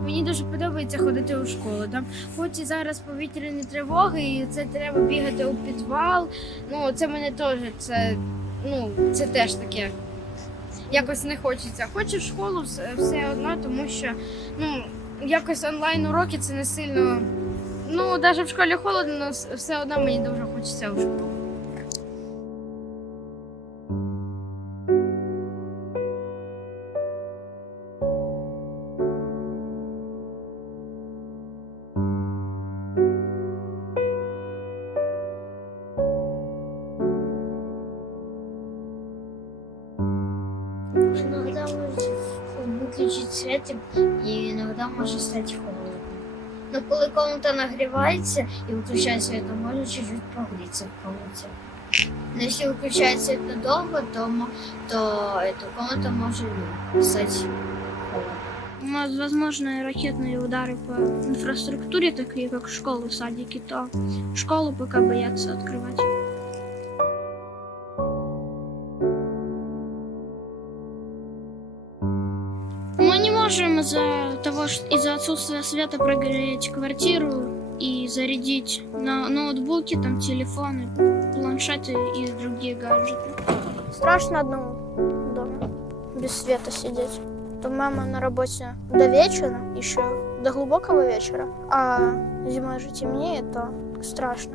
Мені дуже подобається ходити у школу. Там хоч і зараз повітряні тривоги, і це треба бігати у підвал. Ну, це мене теж, це теж таке. Якось не хочеться. Хочу в школу все одно, тому що якось онлайн-уроки це не сильно. Навіть в школі холодно, але все одно мені дуже хочеться у школу. Иногда может выключить свет и иногда может стать холодно. Но коли комната нагревается и выключает свет, то можно чуть-чуть погреться в комнате. Но если выключает свет надолго, то эта комната может стать холодной. У нас возможны ракетные удары по инфраструктуре, такие как школы, садики, то школу пока боятся открывать. Мы не можем из-за отсутствия света прогреть квартиру и зарядить ноутбуки, там, телефоны, планшеты и другие гаджеты. Страшно одному дома без света сидеть. То мама на работе до вечера, еще до глубокого вечера, а зимой же темнеет, то страшно.